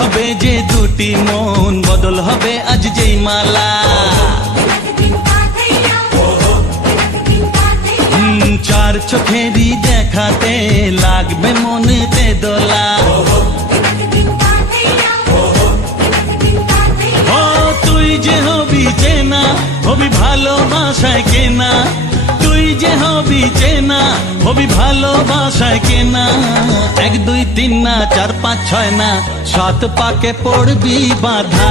হবে যে দুটি মন, বদল হবে আজ যেই মালা। চার চোখেরই দেখাতে লাগবে মনেতে দোলা। ও তুই যে হবি চেনা, হবি ভালোবাসায় কেনা। তুই যে হবি চেনা, হবি ভালোবাসায় কেনা। 1 2 3 না 4 5 6 না 7 পাকে পড়বি বাধা।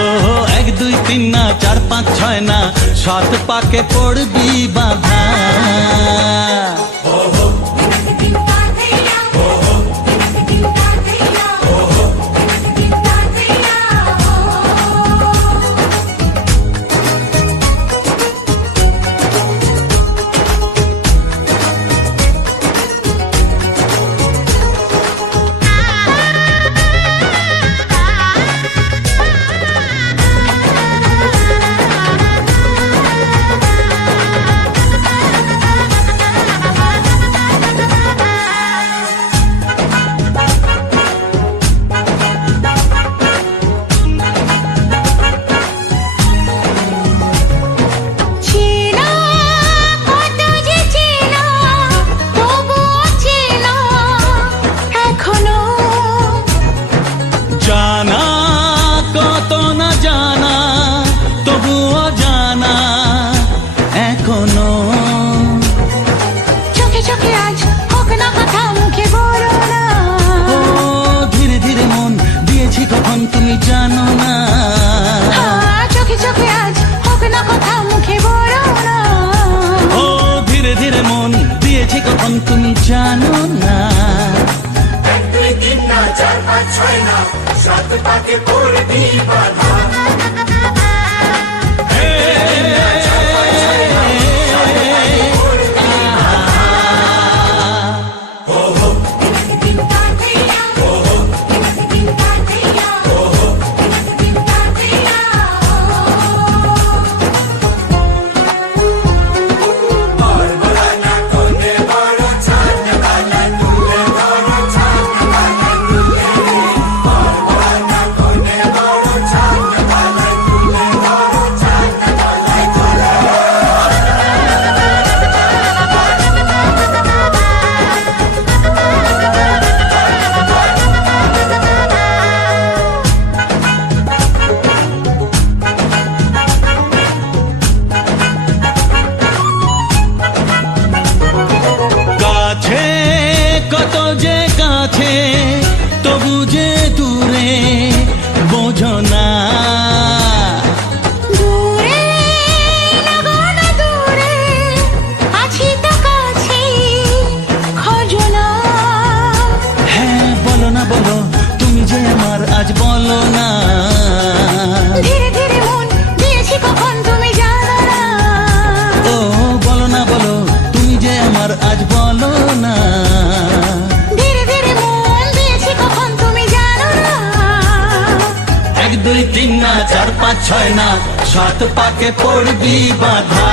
ও 1 2 3 না 4 5 6 না 7 পাকে পড়বি বাধা। জানা কত না জানা, তবুও জানা এখনো। চোখে চোখে আজ হোক না কথা, মুখে বলো না। ও ধীরে ধীরে মন দিয়েছি কখন তুমি জানো না। চোখে চোখে আজ হোক না কথা, মুখে বলো না। ও ধীরে ধীরে মন দিয়েছি কখন তুমি জানো না। 1 2 3 না 4 5 6 না 7 পাকে পড়বি বাধা। কত যে কাছে তবু যে দূরে বোঝো না। দূরে লাগো না দূরে, আছি তো কাছে খোঁজো না। হ্যাঁ বলো না বলো, তুমি যে আমার আজ বলো না। ধীরে ধীরে মন দিয়েছি কখন তুমি জানো না। ও বলো না বলো, তুমি যে আমার আজ বলো না। 1 2 3 না 4 5 6 না 7 পাকে পড়বি বাধা।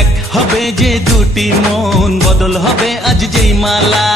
এক হবে যে দুটি মন, বদল হবে আজ যেই মালা।